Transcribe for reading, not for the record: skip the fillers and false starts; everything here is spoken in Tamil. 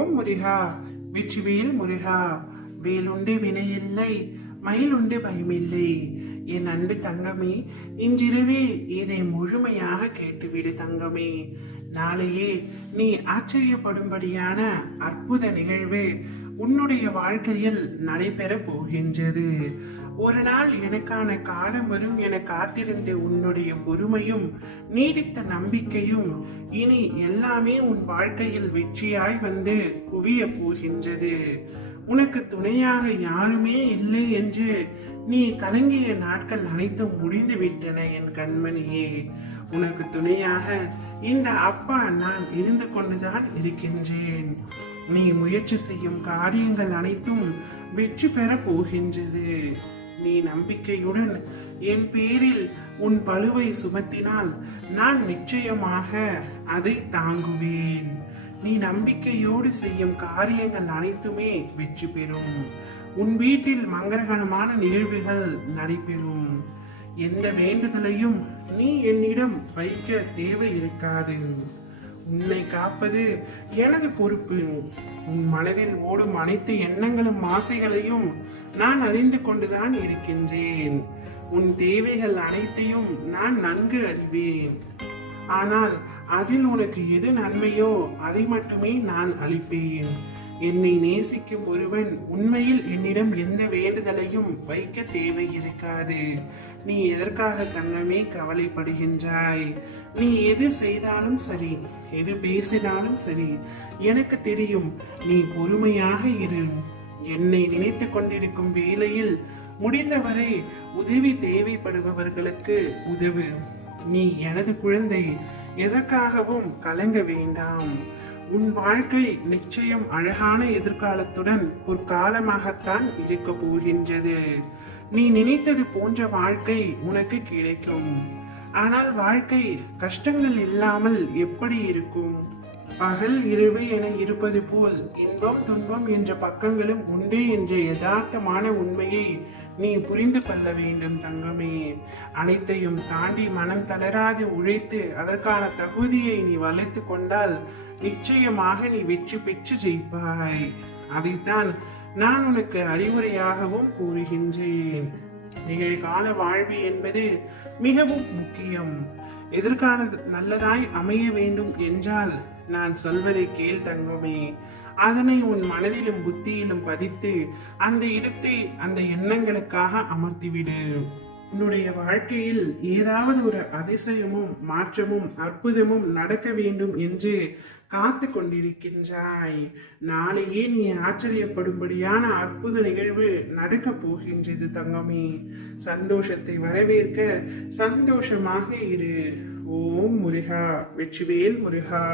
ஓம் முருகா, வெற்றிவேல் முருகா. வேலுண்டு வினையில்லை, மயிலுண்டு பயமில்லை. என் அன்பு தங்கமே, இன்றிரவே இதை முழுமையாக கேட்டுவிடு தங்கமே. நாளையே நீ ஆச்சரியப்படும்படியான அற்புத நிகழ்வு உன்னுடைய வாழ்க்கையில் நடைபெற போகின்றது. ஒரு நாள் எனக்கான காலம் வரும் என காத்திருந்த உன்னுடைய பொறுமையும் நீடித்த நம்பிக்கையும் இனி எல்லாமே உன் வாழ்க்கையில் வெற்றியாய் வந்து குவிய போகின்றது. உனக்கு துணையாக யாருமே இல்லை என்று நீ கலங்கிய நாட்கள் அனைத்தும் முடிந்து விட்டன என் கண்மணியே. உனக்கு துணையாக இந்த அப்பா நான் இருந்து கொண்டுதான் இருக்கின்றேன். நீ முயற்சி செய்யும் காரியங்கள் அனைத்தும் வெற்றி பெற போகின்றது. நீ நம்பிக்கையுடன் என் பேரில் உன் பளுவை சுமத்தினால் நான் நிச்சயமாக அதை தாங்குவேன். நீ நம்பிக்கையோடு செய்யும் காரியங்கள் அனைத்துமே வெற்றி பெறும். உன் வீட்டில் மங்களகரமான நிகழ்வுகள் நடைபெறும். எந்த வேண்டுதலையும் நீ என்னிடம் வைக்க தேவை இருக்காது. உன்னை காப்பது எனது பொறுப்பு. உன் மனதில் ஓடும் அனைத்து எண்ணங்களும் ஆசைகளையும் நான் அறிந்து கொண்டுதான் இருக்கின்றேன். உன் தேவைகள் அனைத்தையும் நான் நன்கு அறிவேன். ஆனால் அதில் உனக்கு எது நன்மையோ அதை மட்டுமே நான் அளிப்பேன். என்னை நேசிக்கும் ஒருவன் உண்மையில் என்னிடம் எந்த வேண்டுதலையும் வைக்க தேவை இருக்காது. நீ எதற்காக தங்கமே கவலைப்படுகின்றாய்? நீ எது செய்தாலும் சரி, எது பேசினாலும் சரி, எனக்கு தெரியும். நீ பொறுமையாக இரு. என்னை நினைத்து கொண்டிருக்கும் வேளையில் முடிந்தவரை உதவி தேவைப்படுபவர்களுக்கு உதவு. நீ எனது குழந்தை, எதற்காகவும் கலங்க வேண்டாம். உன் வாழ்க்கை நிச்சயம் அழகான எதிர்காலத்துடன் பொற்காலமாகத்தான் இருக்க போகின்றது. நீ நினைத்தது போன்ற வாழ்க்கை உனக்கு கிடைக்கும். ஆனால் வாழ்க்கை கஷ்டங்கள் இல்லாமல் எப்படி இருக்கும்? பகல் இரவு என இருப்பது போல் இன்பம் துன்பம் என்ற பக்கங்களும் உண்டு என்ற யதார்த்தமான உண்மையை நீ புரிந்து கொள்ள வேண்டும் தங்கமே. அனைத்தையும் தாண்டி மனம் தளராது உழைத்து அதற்கான தகுதியை நீ வளர்த்து கொண்டால் நிச்சயமாக நீ வெற்றி பெற்று ஜெயிப்பாய். அதைத்தான் நான் உனக்கு அறிவுரையாகவும் கூறுகின்றேன். நிகழ்கால வாழ்வு என்பது மிகவும் முக்கியம். எதிர்கால நல்லதாய் அமைய வேண்டும் என்றால் நான் சொல்வதை கேள் தங்கமே. அதனை உன் மனதிலும் புத்தியிலும் பதித்து அந்த இடத்தை அந்த எண்ணங்களுக்காக அமர்த்திவிடு. உன்னுடைய வாழ்க்கையில் ஏதாவது ஒரு அதிசயமும் மாற்றமும் அற்புதமும் நடக்க வேண்டும் என்று காத்து கொண்டிருக்கின்றாய். நாளையே நீ ஆச்சரியப்படும்படியான அற்புத நிகழ்வு நடக்க போகின்றது தங்கமே. சந்தோஷத்தை வரவேற்க சந்தோஷமாக இரு. ஓம் முருகா, வெற்றிவேல் முருகா.